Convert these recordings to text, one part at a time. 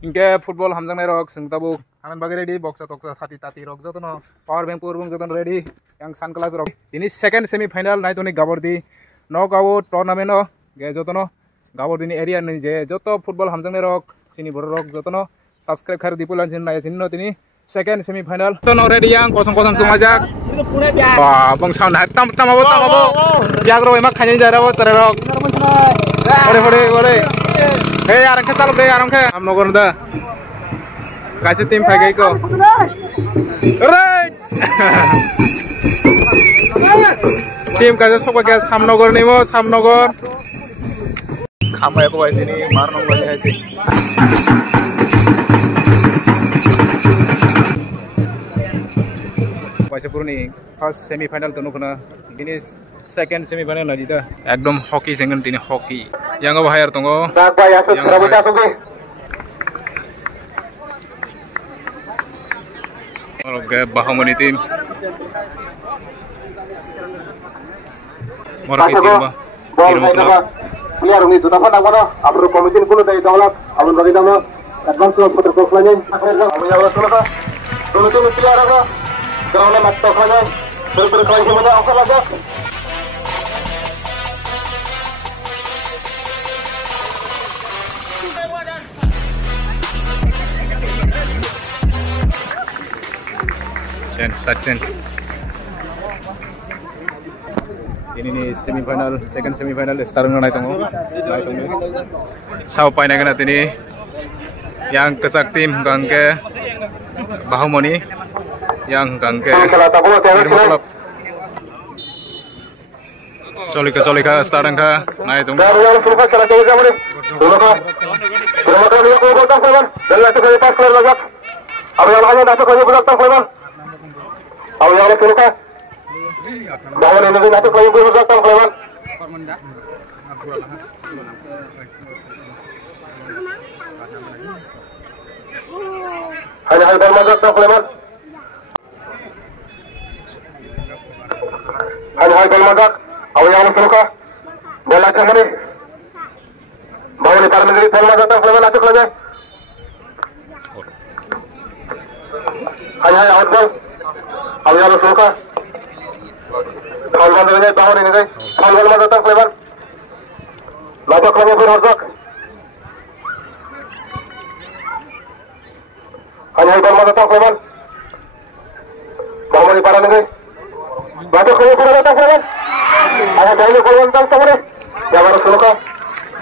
Inke football hamjang rok sing tabu hamen bagi ready box toksa tati rok jotono power bank jotono ready yang sun class rok ini second semi final night oni gabordi knockout tournament o ge jotono gabordi ni area ni je joto football hamjang rok sini bor rok jotono subscribe khar dipulan jin nai sinno tini second semi final tono ready yang kosong sumajak wah bang sound tam abo jagro emak khanyin jarabo cererok ore hey arang ke salub deh arang ke am nogor da kasih tim pakai ko right tim kasih sok pakai samnogor nih mo samnogor kamay ko ay sini marnong ko ay sih Wajapur nih first semi final tuh nukuna ini second semi final lagi dah ekdom hoki sengen tini hoki yang gak bahaya tunggu kalau ke Bahomoni tim moraki tim bah player ini sudah pada mana abru komitin pun dari daulat abru bagi nama advance putar koklanya abu ya Allah sudah dulu tuh player apa kalau nak toklanya berkali mana apa lagi chance ini nih semifinal second semifinal starting naik tunggu sau pai naik nanti ini yang kesak tim gangke Bahomoni yang gangke klub colika starting ka naik tunggu Aw yang suruh ka? Bawa ini nanti kalau ibu rusak tang kawan. Hanya hal mazak tang kawan. Hanya hal mazak. Aw yang suruh ka? Bola kemana? Bawa ini para menteri bola mazak tang kawan atuk lagi. Hanya outball. Aw yang suruh ka? Kalau mana tahun ini kan, kalau mana datang kelebar, lajak lagi berhorjak. Hanya itu mana datang kelebar, bawa di parah ini, lajak lagi datang kelebar. Ada dahulu kalau datang sama ni, yang harus luka.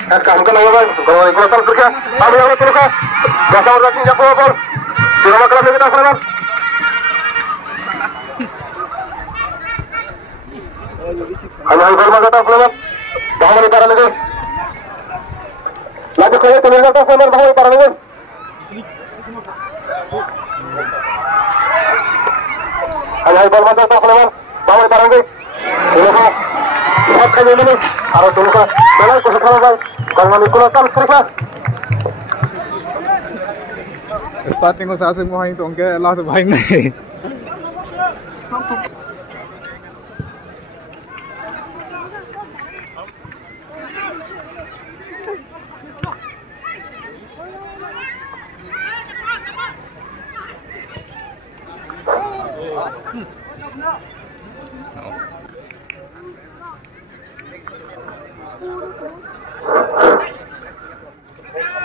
Kamu kan apa? Kalau ikut datang kerja, kami yang luka. Jasa orang sini jago apa? Tidak makan lagi datang kelebar. Hanya informan datang kelebat, bawa di parah lagi. Lajak lagi tulis datang kelebat, bawa di parah lagi. Hanya informan datang kelebat, bawa di parah lagi. Tuluka, lihat kami ini, harus tuluka. Jalan kusuk kelebat, kalau kami kulatan seriklah. Starting ko sa asin mo hangin tong ke last bahing na eh.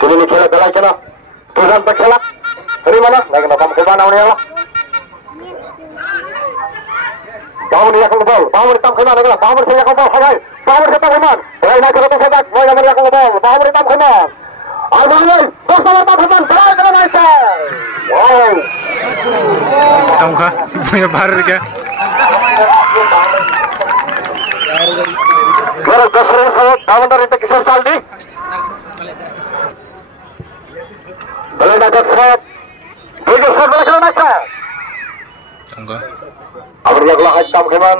Kini ni kira belai kena, tuhan terkelak. Dari mana? Lagi nak kamu kemana ni Allah? Bawa ni aku bol, bawa ni tam kena lagi, bawa ni saya aku bol, hai, bawa ni tam kena. Hai nak kita sedak, bawa ni aku bol, bawa ni tam kena. Ayo ni, dos sama tam kena, belai kena macam. Wow. Tahu kah? ya baru ke. Baru kasar sahut, tahun dari kisah saldi. Boleh dapat sahut. Tiga sahut boleh kena naik. Tangga. Abang yang hitam keman.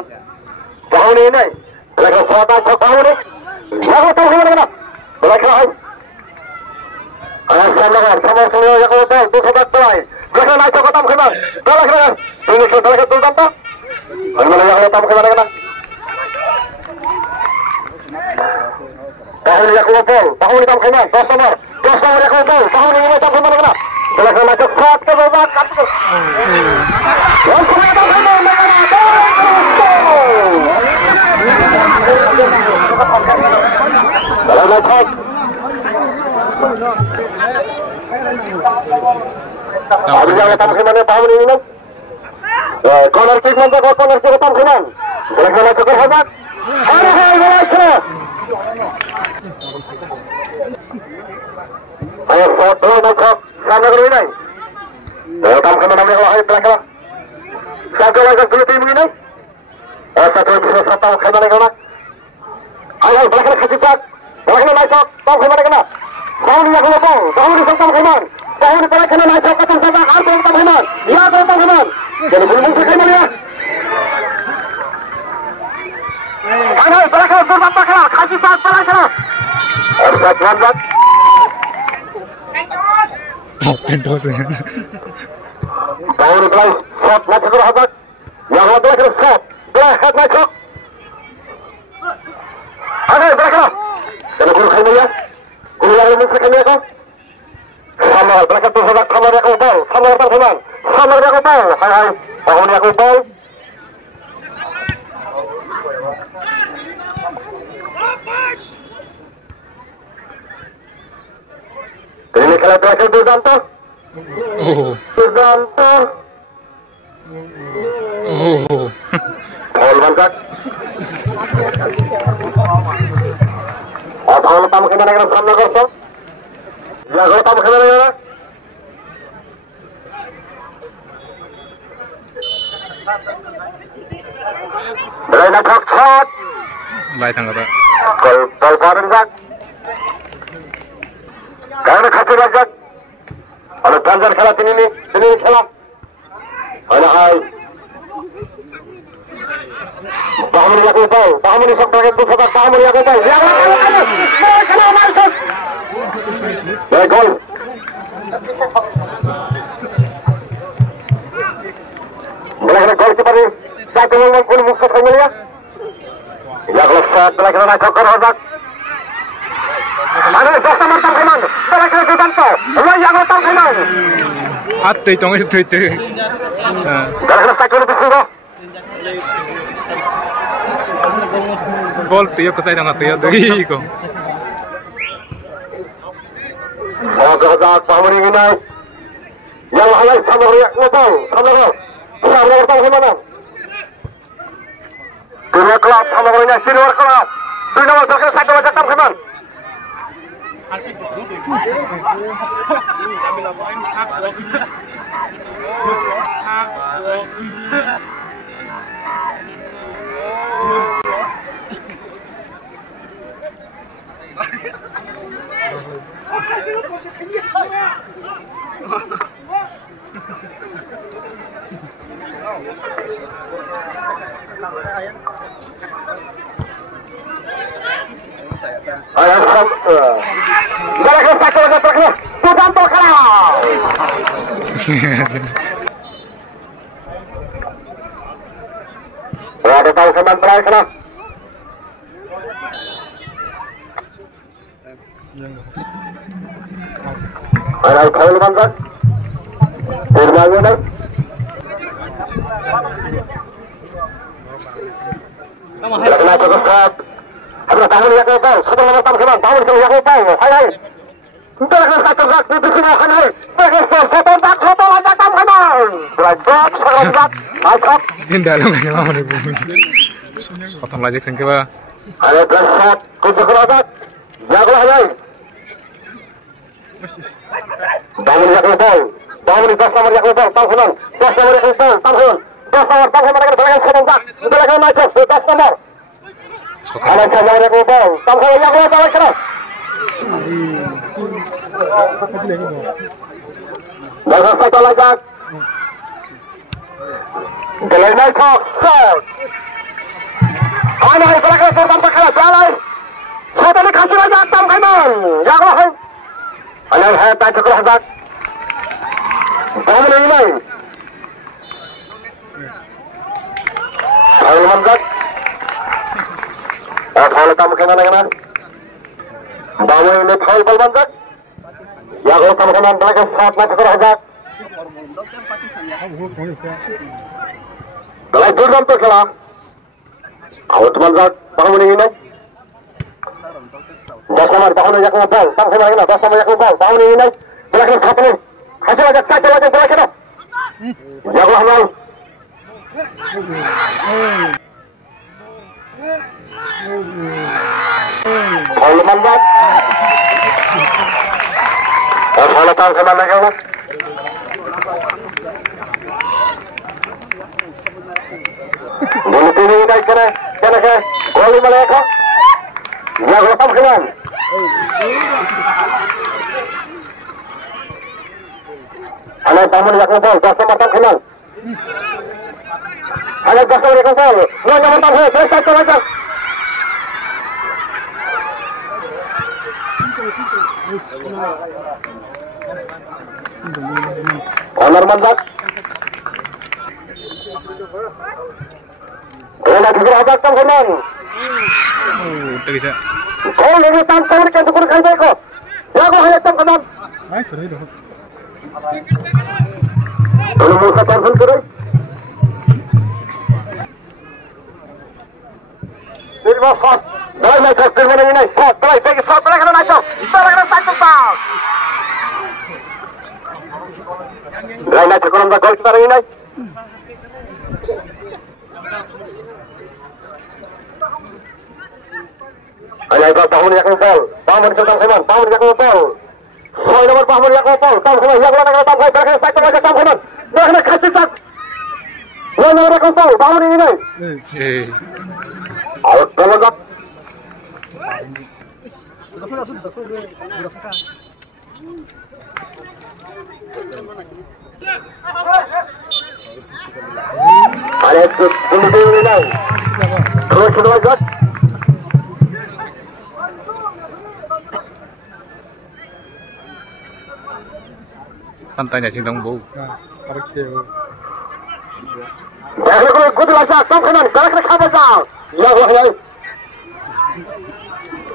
Tahun ini, boleh kena sahut naik tahun ini. Lagu tahu kemana? Boleh kena naik. Ayah sama semua yang kau tahu, tu sobat pelai. Boleh kena naik hitam keman. Boleh kena. Tunggu boleh kena tulang tak? Mana yang hitam kemana kena? Tahun yang kumpul, tahun hitam keman, 2 nomor yang kumpul, tahun yang hitam keman kena. Boleh kena cepat ke bawah kaki. Yang semua hitam keman kena. Boleh naik. Tahun yang hitam keman tahun ini. Corner kick nanti corner kick hitam keman. Boleh kena cukup hebat. Ayo satu nakok sana ke ini. Hitam keman namanya kalau ayo pelakar. Satu lagi dulu tim ini. Satu bisa satu keman kena. Ayo pelakar kecicak. Pelakar nakok tahu keman kena. Tahun yang keluar, tahun ini hitam keman. Tahun ini pelakar nakok ketemu sama Arto hitam keman. Ya hitam keman. Jadi belum bisa keman ya. Ayo pelakar turun pelakar kecicak pelakar. Offside lanjut. Pentosen. Tahun ini shot macam terhadap. Yang ada kena shot. Belakang macam. Ayo belakang. Kalau guru kamu ya. Guru yang mesti kamu ya kan. Sama belakang tu sahabat sama dia kumpul. Sama teman. Sama dia kumpul. Hai. Tahun yang kumpul. Ini kalau belakang Dudanto. Dudanto. Paul Manzak. Paul tamu kemana kena sama kosong. Ya kalau tamu kemana kena. Boleh nak shot. Baik tangga tak. Paul Manzak. Karena kacau banget. Kalau Banjar খেলা ini খেলা. Ada hai. Tahun yang kumpul, tahun ini sok pakai tu sobat tahun yang kumpul. Yang kena masuk. Gol. Boleh gol kepada satu orang pun musuh kamu ya. Ya kalau shot boleh kena masuk kotak. Ada dosa mantan keman, terakhir Dudanto, lo yang mantan keman. Ate itong itu. Gara-gara sakit lebih sih Gol tuh ya kesai tangga tuh ya tuh iko. Sahabat tahun ini naik. Yang lain sama riak ngotong, sama ngotong kemana? Dunia kelab sama riak senior kelab. Dunia waktu kena satu wajah tam keman. Gara-gara sakit wajah terakhir Dudanto kalah. Ada tahu keman terakhir kena. Ayo Paul Manzak. Bermain nih. Kena cukup shot. Ada tahun yang kumpul, satu nomor tam keman, tahun yang kumpul. Hai. Kita akan satu shot di sini akan hai. Satu wajah tam keman. Berajak sangat masuk. Tindak lo nggak mau nih bumi. Potong lajak sengke ba. Ada shot khusus kelompok. Jago hai. Tahun yang kumpul, tahun di nomor yang kumpul, tam keman. 2 nomor yang kumpul, tam keman. 10 nomor tangkap mana belakang sebentar belakang masuk 10 nomor anak jalan yang ubah tangkap yang ubah balik keras belakang satu lagi gelai naik kok anak belakang tanpa kalah jalan satu dikasih lagi tangkap yang lain anak hebat cukup hebat kamu ini Ayo manjat. Kalau kamu kemana? Bawa ini kalau manjat. Ya kalau kamu kemana belakang saat macam kerajaan. Belakang turun tu kelah. Awak manjat. Kamu ini. Dasar tahun yang kebal. Kamu kemana? Dasar yang kebal. Tahun ini. Belakang saat ini. Hasil aja satu lagi belakang. Ya Allah mau. Kalau mandat, kalau tahu kemana kamu? Bulu ini naik kena, kalau mana kau? Ya kalau tahu kemana? Anak tamu yang kau, dasar matang kenal. Anak dasar yang kau, nanya matang he, saya satu aja. Honor mandat. Kena juga ada tam kenal. Tak bisa. Kau lagi tam kenal kan syukur kau baik kau. Ya kau hanya tam kenal. Baik sudah itu. Kalau mau kata pun terus. Firma shot. Dah naik ke firma ini shot. Play bagi shot play kena naik. Shot kena satu foul. Dah naik kurang dah gol kita ini. Ayo ikut tahun yang kebal. Tahun sedang seman. Tahun yang kebal. Soal nomor tahun yang kebal. Tahun seman yang mana kena tahun belakang satu macam tahun seman. Dah kena kasih sat. Nomor yang kebal. Tahun ini. Out belakang. Ayo tunggu ini. Terus kedua shot. Tantanya Sintang Bau. Dah ikut lagi. Tam kanan. Dah kena khabar jauh. Ya Allah ya.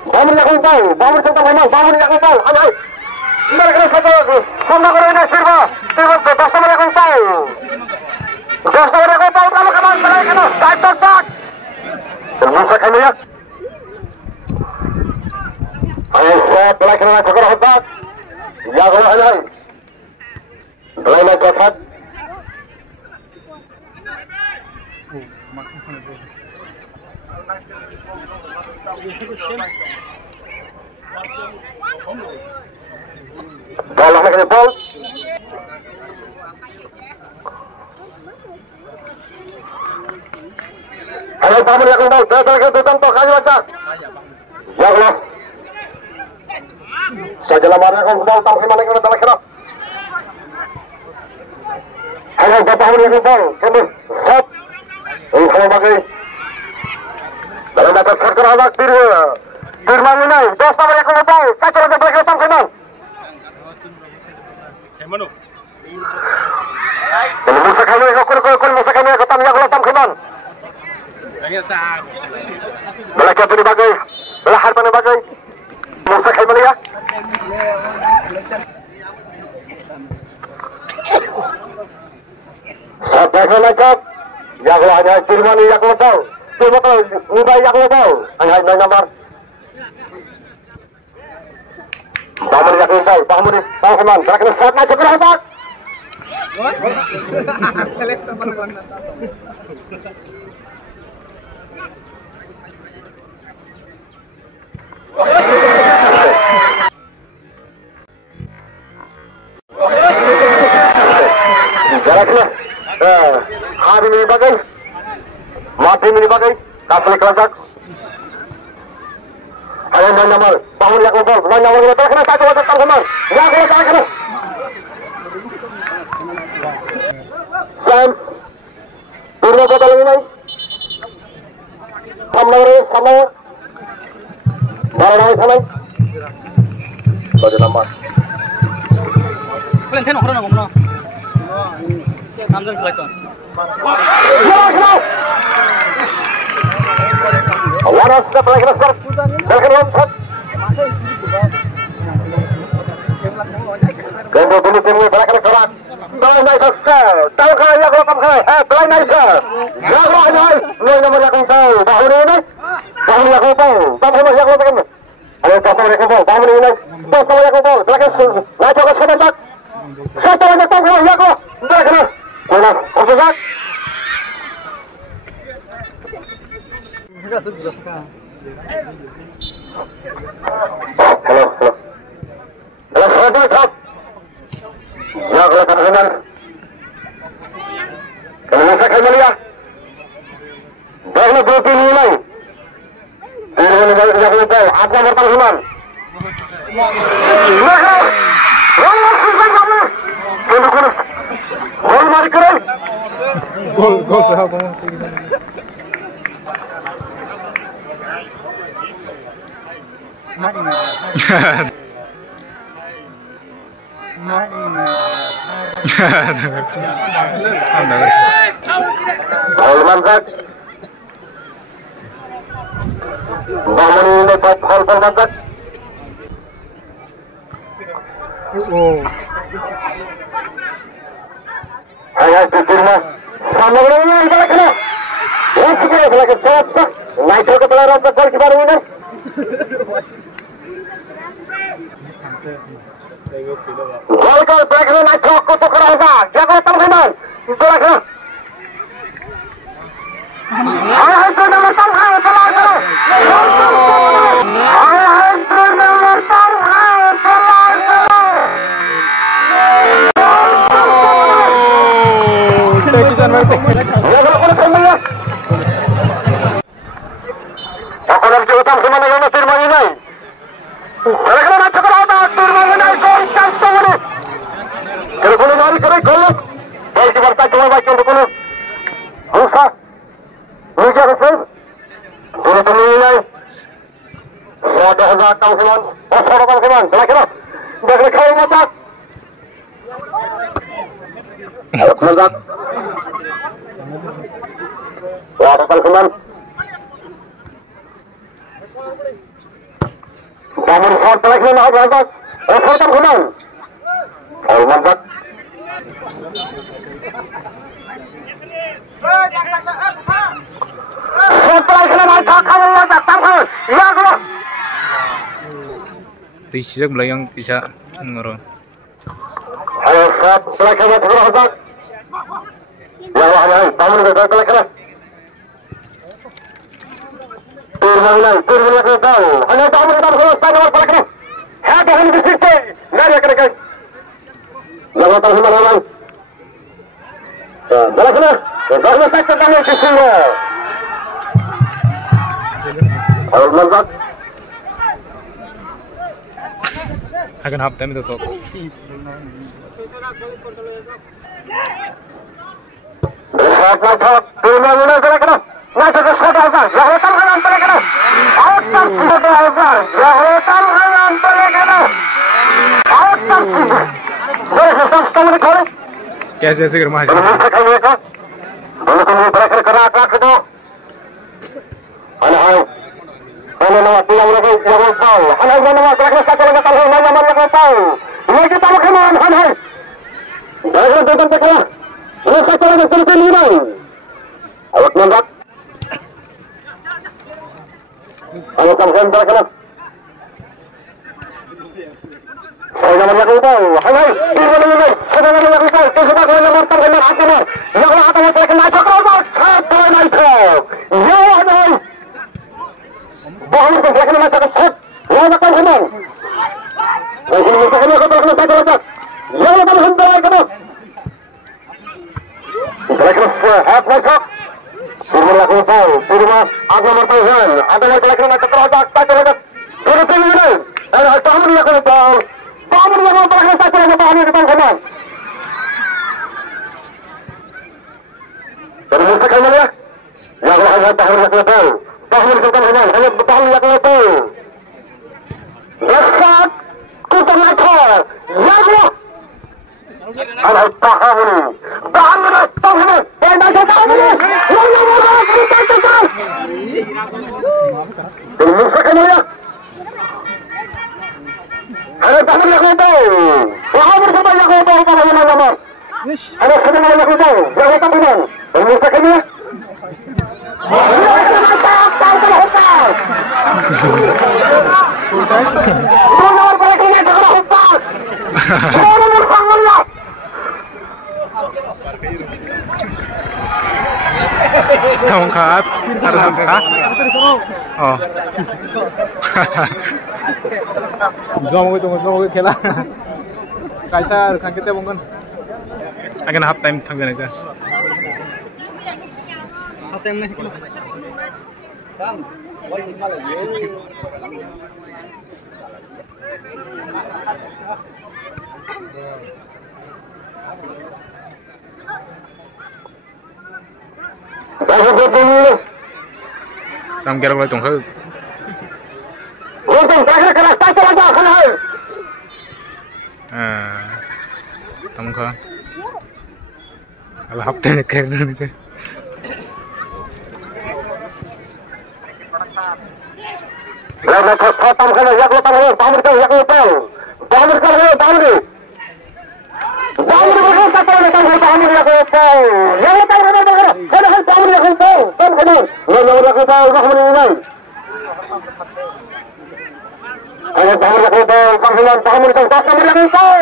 Bangun yang kau, bangun tentang memang, bangun yang kau, anak. Mereka kena satu lagi. Kena kena ini firma, dah sama yang kau. Dah sama yang kau, kamu kaman selai kena, tak. Termasuk kamu ya. Ayo set, belai kena cakar hebat. Ya Allah anak. Belai nak cakar. Bola nak kena bol. Ayo tamu yang kena bol, betul tentang kali macam. Ya Allah. Sajalah mana kau bol, tamu mana kena dalam kena. Ayo tamu yang kena bol, kena set. Kalau bagai dalam dapat serker awak diri. Firman ini, dos nomor yang kena bol, satu lagi belakang tam kena. Kalau musa kami kau musa kami kau tam yang kau tam kena. Belakang tu bagai, belakang mana bagai. Musa kami ya. Sampai ke lengkap. Yang hanya firman yang kau tahu. Cuma kalau ubah yang kau tahu. Hanya nomor. Bangun yang kau tahu. Bangun teman. Belakang saat nak cepat hebat. Jaraknya Hari ini bagai, mati ini bagai, kasih kelajak. Ayo menyamar, bangun yang kumpul, menyamar kita kena satu wadah tanggungan, yang kena. Sans, turun ke dalam ini. Sama, barang sama. Bagi nama. Kalian tengok orang ngomong no. Namjan kelaiton. Waras sudah pelai kena start. Belakang lompat. Gendo dulu tinggi belakang keras. Pelai naik sasar. Tahu kah ya kalau kamu kah? Pelai naik sasar. Ya kalau naik. Lu nomor yang tahu. Bahu ini. Bahu yang tahu. Bahu yang tahu. Ayo pasang yang tahu. Bahu ini. Pasang yang tahu. Belakang naik ke sebentar. Satu yang tahu ya kalau. Belakang. Mana? Khususnya. Halo. Selamat. Ya, kalau katakan. Kalau bisa kami lihat. Dahulu belum dimulai. Ini yang tahu. Apa pertarungan? Gol mari keren. Gol sahabat. Gol mantap. Bangun ini gol mantap. Oh. Ayo Firma. Sama dengan ini kena. Langsung ke belakang sah. Naik ke pelaran gol di baru ini. Gol belakang naik ke Sukarasa. Jago teman-teman. Belakang. Ayo itu nomor tangga selalu. Ayo itu nomor tangga selalu. Tekisan berarti. Aku nak jawatan semana yang masih menginai. Mereka nak cakap apa? Turun mengenai gol chance ini. Kalau boleh mari kena gol. Baik di Barca cuma baik untuk gol. Musa. Musa kesal. Turun mengenai. Sudah tahu keman. Sudah tahu keman. Kena. Dah kau mata. Kena. Wah, tahu keman. Bangun shot pelak ni nak berasal. Shot tak guna. Oh mantap. Shot pelak ni nak kau mantap. Tamkan. Ya kau. Di sini belayang bisa ngoro. Ayo shot pelak ni nak berasal. Ya Allah, bangun pelak ni. Turun ke tahu. Hanya tahu kita harus tahu apa lagi. Ada yang di situ. Nari akan kan. Jangan tahu mana orang. Belakang. Belakang saya sedang di sini. Ayo mantap. Akan half time itu top. Mantap. Turun belakang. Masuk ke Sukarasa. Jahatan kanan pelakana. Outar Sukarasa. Jahatan kanan pelakana. Outar Sukarasa. Sudah setengah kali. कैसे ऐसे कर मार Belum sekali mereka. Belum berakhir kerak itu. Anak. Anak nama pulang lagi yang tahu. Anak nama berakhir satu lagi tahu. Nama lagi tahu. Ini kita mau kemana? Anak. Berakhir dengan teklah. Ini satu lagi terpilih. Awak mantap. Ayo tamkan belakang. Saya nama yang tahu. Hai, ini nama. Sudah nama yang tahu. Sudah nama tamkan apa? Yang apa yang belakang nak cakap? Satu naik. Ya ada. Bahu belakang nak cakap. Ya makan senang. Lagi ni kita kena satu lagi. Ya makan senang. Terus hat masuk. Turun lakukan foul. Turun ada nomor tujuan. Ada lagi nak terletak satu lagi. Turun ini. Ada tamu lakukan foul. Tamu lakukan satu lagi tahan di depan kanan. Dan musuh kanan ya. Yang lakukan tahan lakukan foul. Tahan di depan kanan. Hanya tahan lakukan foul. Lesat kusam lakukan. Lalu. Ada tahan. Tahan tahan. Musuh kanan ya. Ada tahan lakukan foul. Wahai bersama lakukan foul pada nomor. Ada sedang lakukan foul. Jangan tahan. Musuh kanan ya. Tongkat, harus angkat. Oh. Zomo khela. Kaisa kan kita mungkin akan half time thangjan aja. Half time nih. Tam kira kalau tunggu. Untung terakhir keras tak lagi akan hal. Tunggu. Kalau hafte kerja ni tu. Lalu kesempatan kena yak lepas ni, pamur tu yak lepas. Pamur tu pamur. Pamur berkata satu lagi pamur yak lepas. Yang lepas mana mana. Ada hal pamur yak lepas. Kan benar. Lalu yak lepas pamur ini. Ada pamur yak lepas pamur tu pas pamur yak lepas.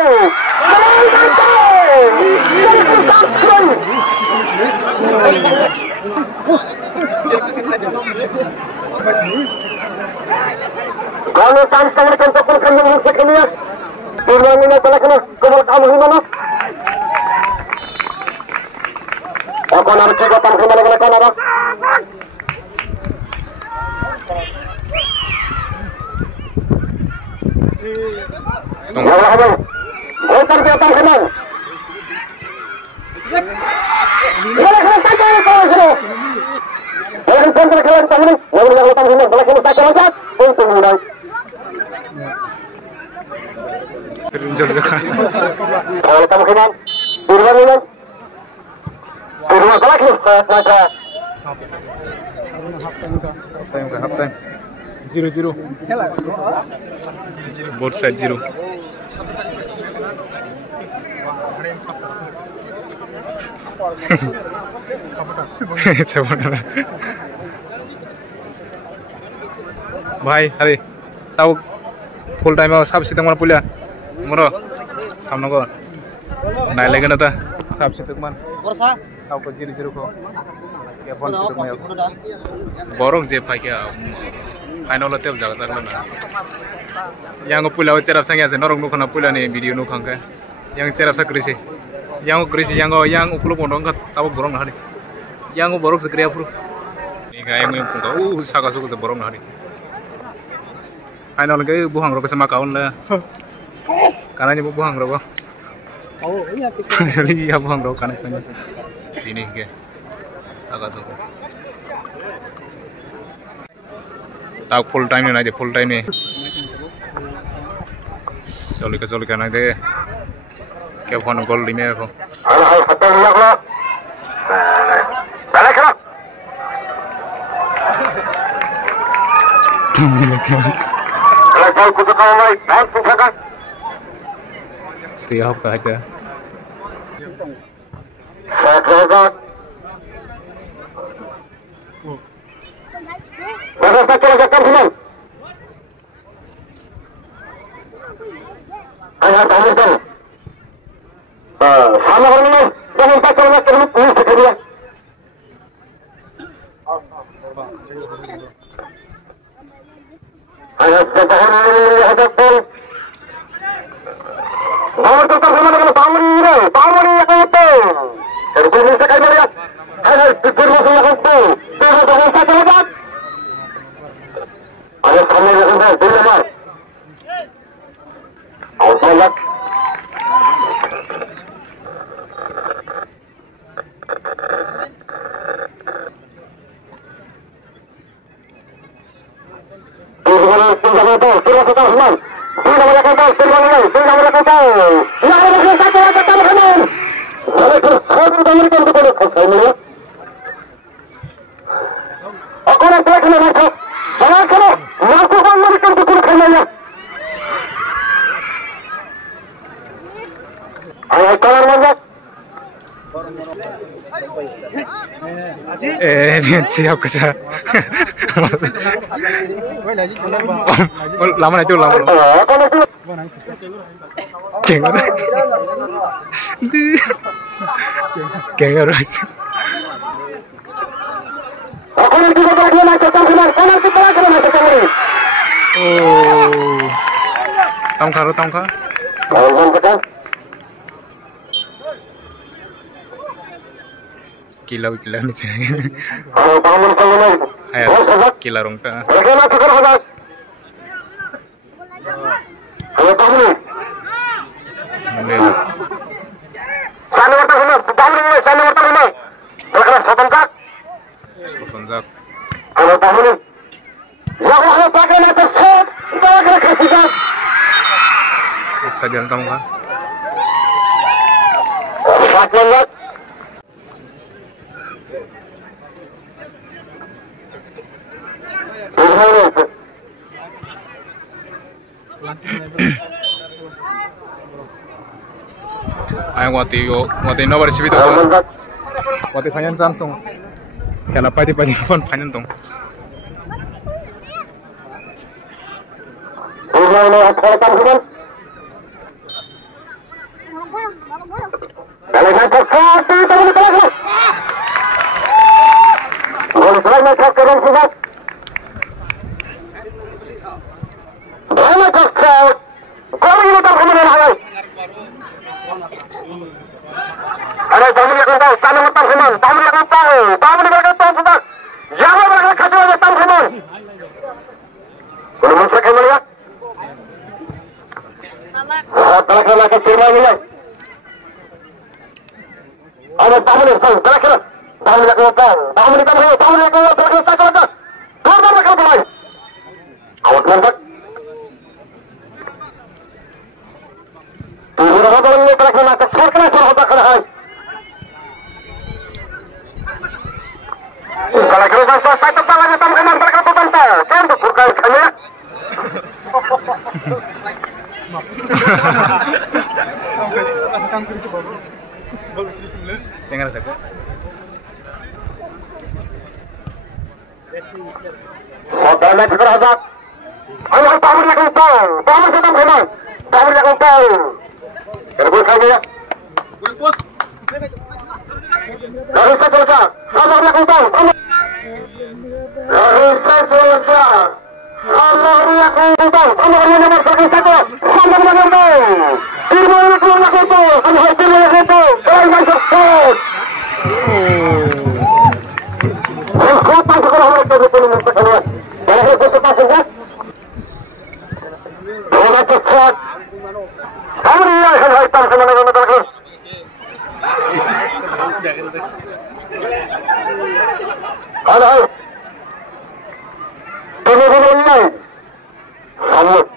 Kalau sans kamu dikontrol kandung musuh ini, turun ini kalau kena kebal kamu di mana? Aku nak juga tam kembali ke mana dah? Ya Allah abang, golkar dia tam kembali. Boleh kena saja kalau kena. Boleh kontrol kalian tam ini, boleh yang tam kembali, boleh kena saja lagi. Untung mudah. Terjun juga. Kalau kamu kenal, turun ini. Turun apa lagi? Saja. Half time. 0-0. Both side 0. भाई अरे ताऊ full time में सब सीते मन पुलिया मरो सामने को नाइ लेगे ना था सब सीते मन ताऊ को 0-0 को क्या फोन सीते में बोरों जे भाई क्या फाइनल होते अब जागा सकना ना yang pulau cerap sangat se norong nukana pulau ni video nukangka yang cerap sakrisi yang ukulu pondong kat tahu borong nahari yang borong sekria furu ni kaya yang pungka saga suku se borong nahari final ke buhang roko sama kawan lah karena ni buhang roko lagi ya buhang roko karena ini ke saga suku tahu full time ni aja full time ni Solika na de क्या phone call ली मैं को Halo, betul ya lo. Balik lo. Kalau kau kusuk kau lagi, langsung kan? Tiap apa aja. Sekarang. Baru saja lakukan final. Ayah tahu kan? Sama orang ini, jangan tak kalau nak ini sekedar. Ayah ketahuan ini ada pun. Nomor tetap sama dengan Pamri yang itu. Jadi ini sekali lihat. Pikir masuk lakukan tu. Tunggu bahawa satu lebat. Ada sama lakukan tu. Bila lebat. Out lebat. Siap ke saya. Lama itu lama. Kengar. Kengar. Oh. Tangkar. Kilau nih sih. Ayo, kilau rongta. Sotonjak. Saja tahu kan? Ayo ngoti nomor sih itu. Ngoti panjang Samsung. Kenapa di pun panjang dong? Saya ngerasa kok. Saudara segera hazard. Ayo tahu dia kumpul. Tahu sedang kemana? Tahu dia kumpul. Terbang kami ya. Dari satu saja. Sama dia kumpul. Dari satu saja. Sama dia kumpul. Sama dia nomor satu. Sama dia kumpul. Firman dia kumpul. Sama firman dia kumpul. Baik masuk. Escuta segera mereka betul sekalian. Kalau itu pasangnya. Bola cepat. Kamera yang hitam kemana-mana terus. Halo. Ini. Sambut.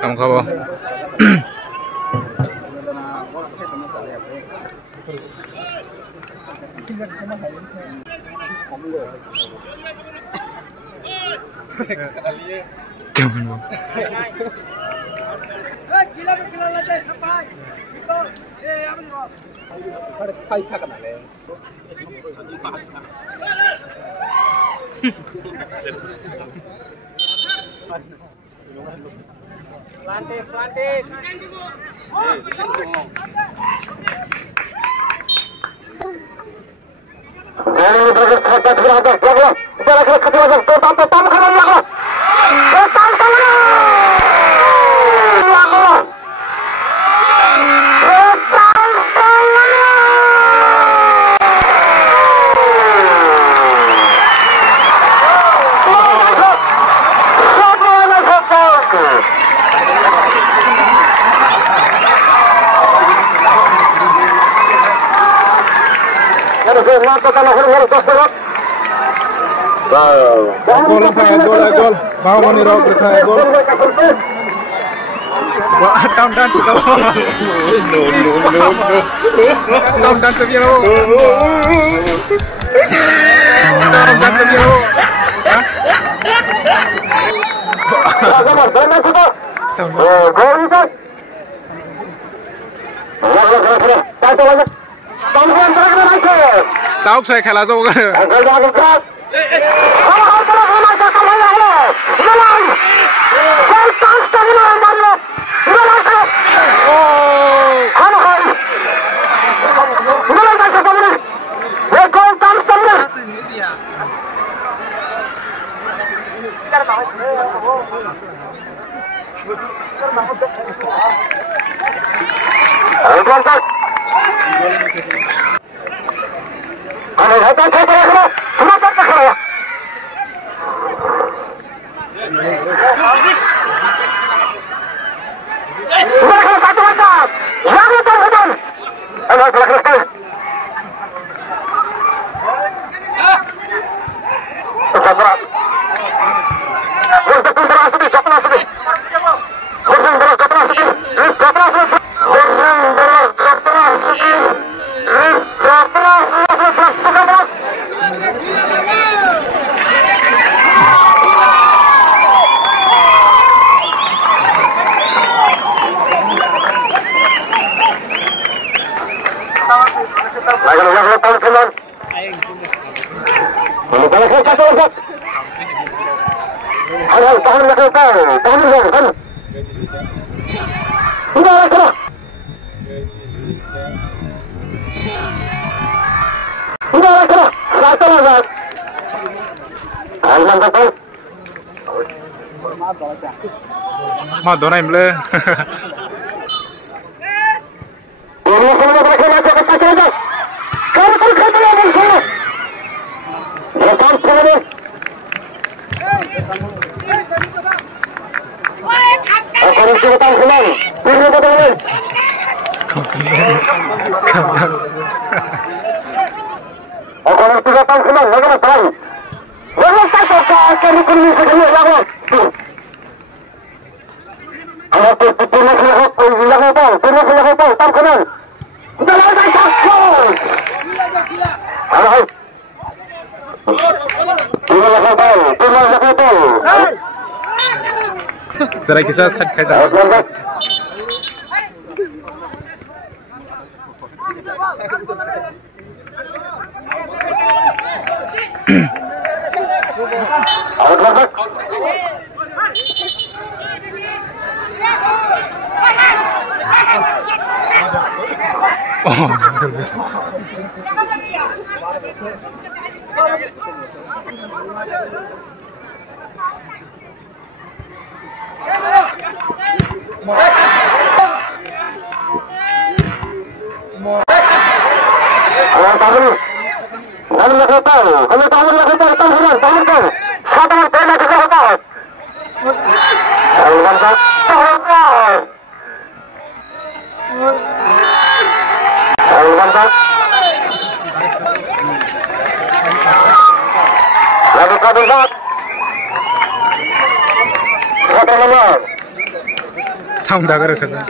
Kamu kabar? Gol. Mau menirok gol. Wah, down suka. Down sebiaro. Tahu saya kalah juga. Ma donai mle. Serai kisah saat kaitan. Oh, betul. Tam dagar kaza.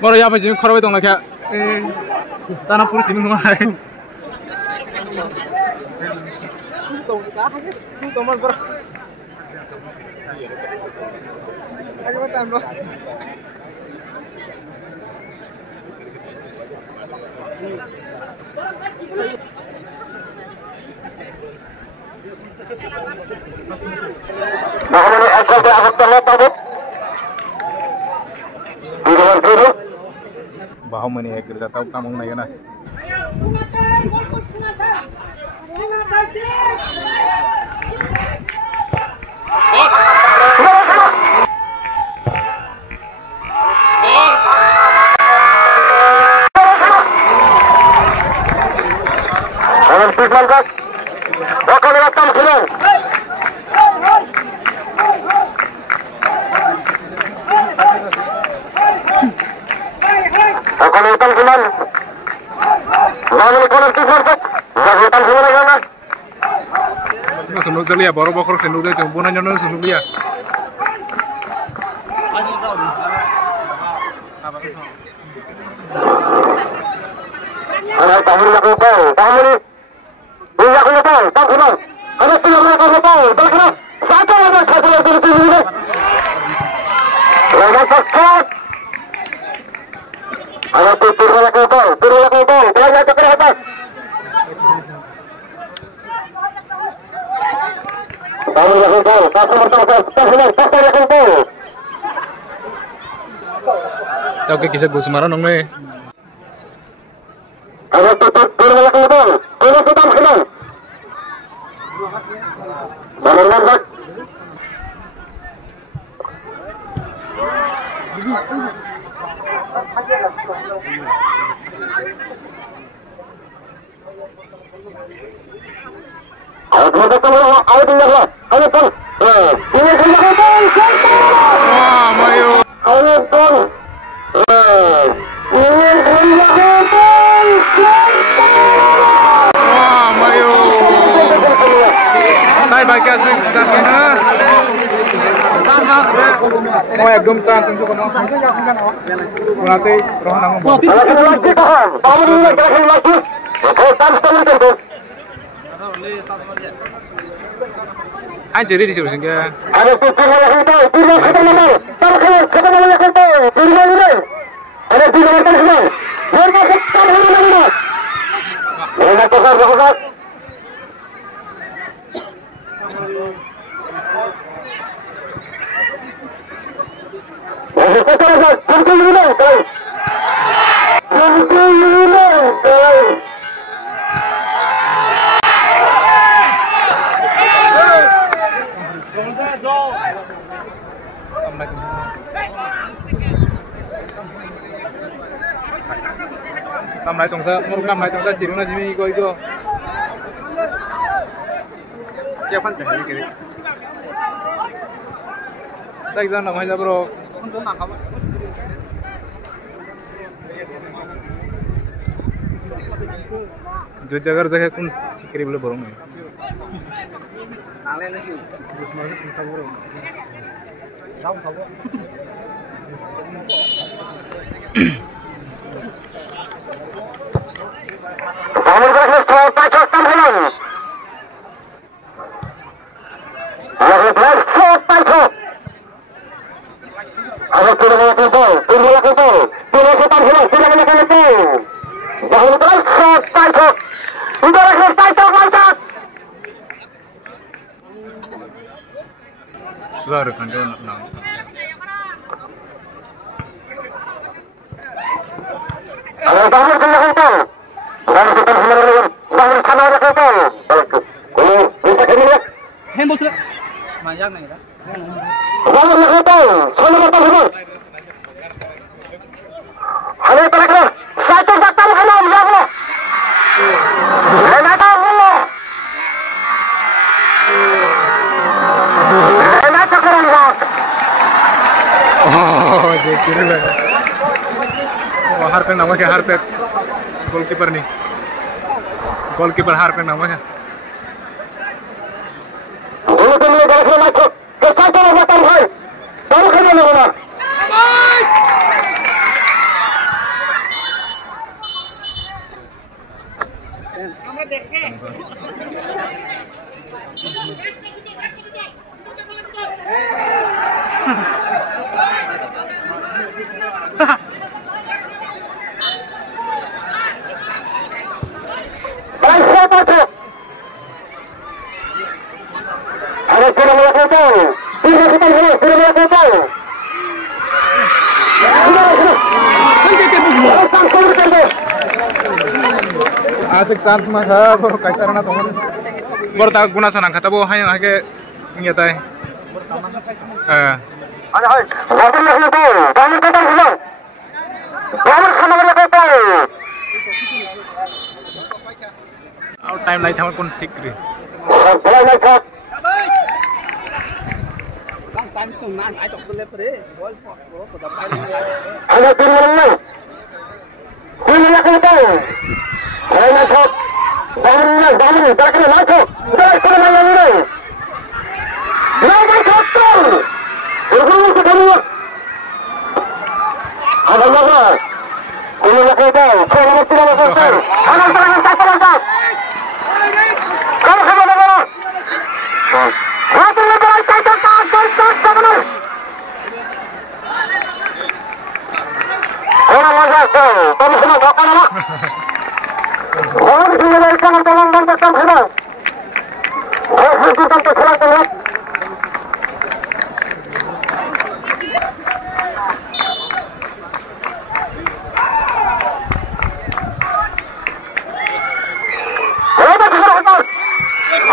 Moro ya 지금 커러베 동나 캬. 짜나 풀 지는 거 아니. Bahaw mani ek kerja tahu kamu naik na. Sunduk sekali ya, baru bakrok sunduk saya cuma nyono sunduk dia. Ada tamu yang kau, tamu ni, ini aku tahu, tahu kenal. Ada tiga orang kau tahu, tahu kenal. Satu orang kau tahu tu ni. Orang sakit. Ada tiga orang kau tahu, banyak cakap atas. Tahu yang kau tahu, pasti yang kau tahu. Tahu ke kisah Gusmara nong ni. Ada tutup yang kau tahu, kau sudah kenal. Benar tak? Oh ya, belum chance untuk kamu. Nanti roh nanggung. Anjir di sini sehingga. Ada tujuh orang itu, tujuh orang itu. Kita orang itu, tujuh orang itu. Ada tujuh orang itu. Mereka sekarang orang itu. Mereka tukar. Làm lại tổng sở, một làm lại tổng sở chỉ đúng là gì có igo. Kaya pan chả cái gì. Tại sao làm hay ra bro? Không có làm không? जो जगह जगह कौन ठीक करे बोले बोलोगे Sudah rekan jangan nang. Harpen namanya Harpen, goalkeeper nih, goalkeeper Harpen namanya. Asik chance mah ha bor kaisarana tongon bor ta guna sanang kata bo hayang age ngetai ada hai water lagi tu kamu kata sudah kamu sama lagi kata out time lai thamar kon thik ri boleh naik kat ada turun ini lagi tu Ayo nak, bangun, takkan masuk, takkan mana ni? Nama satu, berguru sedemikian. Ada apa? Ini nak kita, kalau nak kita masuk, ada orang satu lagi. Kalau kita mana? Satu lagi, satu mana? Orang masuk, kamu semua apa nama? Orang sudah berjalan dalam bangsa kita. Orang sudah berjalan dalam. Orang sudah berjalan.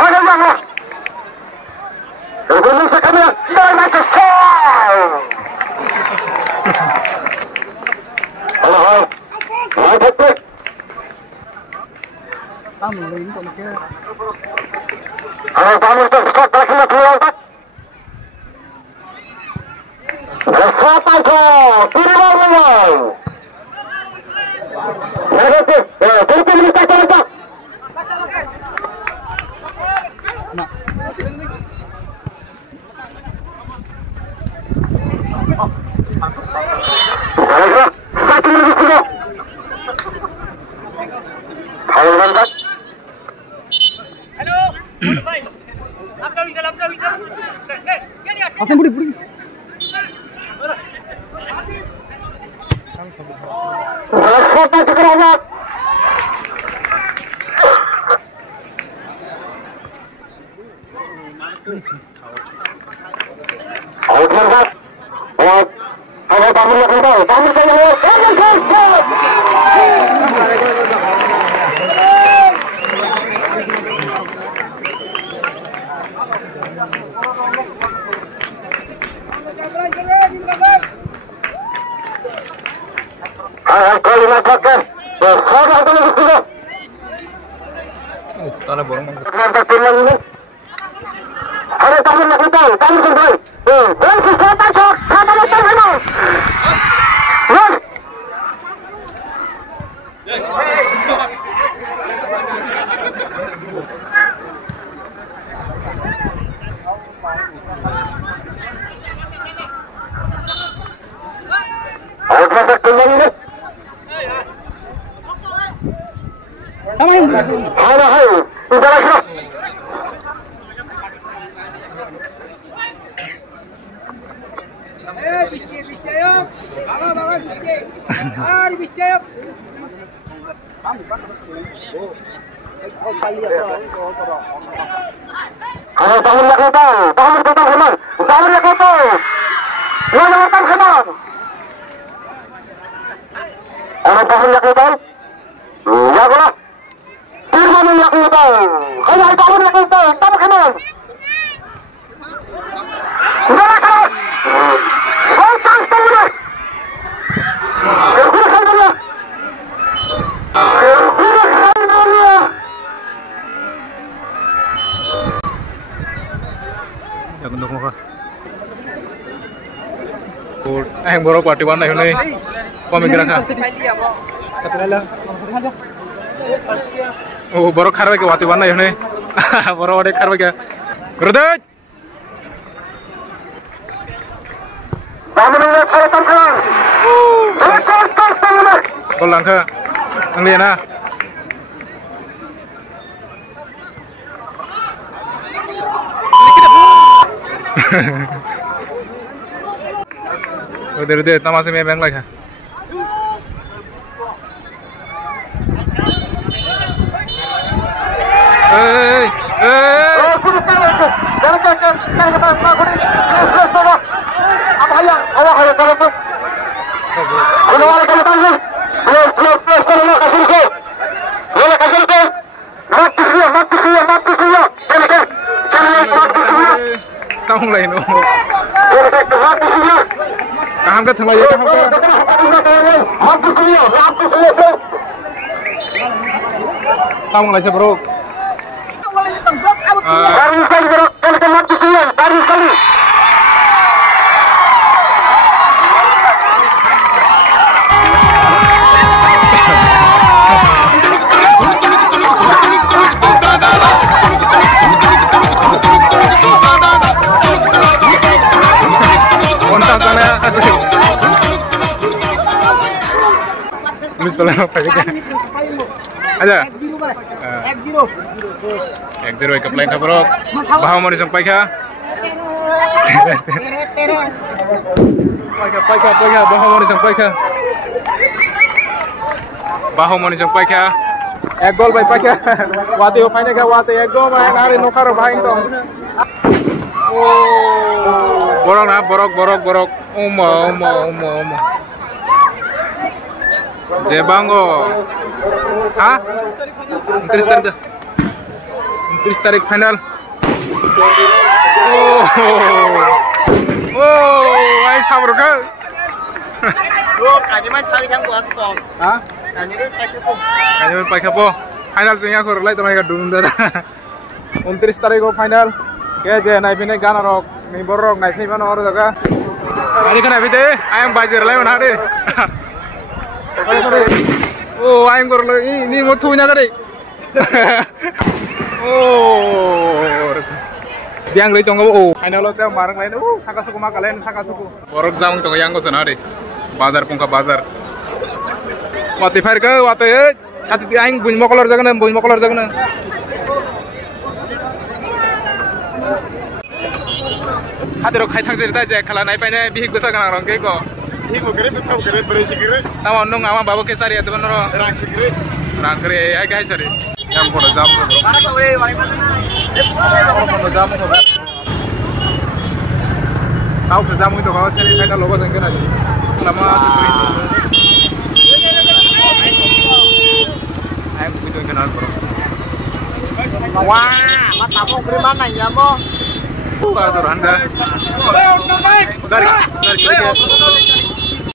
Ada mana? Sebelum sekali, dah masuk. Allah, Allah. Kamu tu cepat nak keluar tak? Siapa tu? Tidak mahu. Ada tu. Kita bisa cakap. Satu lagi sudah. Hello, Rantak. Apa budi? Siapa cakap awak? Awak Rantak. Awak tamu nak tahu. Tamu saya. Kalau nak pakai, sekarang ada lagi sudah. Tanah borong bangsa. Ada tamu nak tahu, tamu sendiri. Berisi siapa cok, siapa nak tahu mana? Halo, hai. Udah lagi. Bisnya yuk. Bawa bisnya. Hari bisnya yuk. Halo, tahun lagi tahu. Tahun kita kemana? Tahun lagi tahu. Yang datang kemana? Halo, tahun lagi tahu. Ya, bro. Firman lagi tahu. Halo, tahun lagi tahu. Tahun kemana? Udah lagi. Oh, terus tahun. Kerja saja. Yang untuk muka. Yang borok party warna ini. Pemikiran kah? Oh, borok karwe ke party warna ini. Borok ada karwe ke. Geruduk. Kau langkah. Angliana. Udah, tamas में बैंक लगा Tahu lah ini. Kaham ka thangla kaham ka tahu nggak sih bro? Miss pala apa ya? Aja. F0 ke plan bro. Bahaw mo ni sampay ka. Bahaw mo ni sampay ka. Bahaw mo ni sampay ka. Ek gol bay paika. Wate o final ka wate ek gol bay nari nokar bhaing to. Oh. Borok na borok. Uma. Jebango. Hah? 29 tarik final. Oh, ay sabro ka. Kajiman cari yang kuas pom. Hah? Kajiman pakai po. Final sing aku relay teman ka dun dada. 29 tarik final. Ke je nai pine gana rok, ni borok nai pine mana orang jaga. Hari kan abite, ayam bazir relay mana hari. Oh, ayam korlo ini mau tuh nyakari. Oh, biang lagi tunggu. Oh, final lo teh marang lain. Saka suku makalain saka suku. Borok jam tunggu yang kau senari. Bazar pungka bazar. Wati fire ke wati hati ayam bunyi mokolor jangan. Hati rok khai thang cerita aja kalau naik paine bihik besar kan orang keko. Ibu kere besar kere berisi kere. Tahu nung awang bawa kesari ya teman orang. Rang kere ya guys sorry. Yang kono jam bro. Kono jam bro. Tahu sejam itu kalau sini paine logo jengkel aja. Lama sekali. Ayam itu kenal bro. Wah, mata mau beri mana ya mo? Anda dari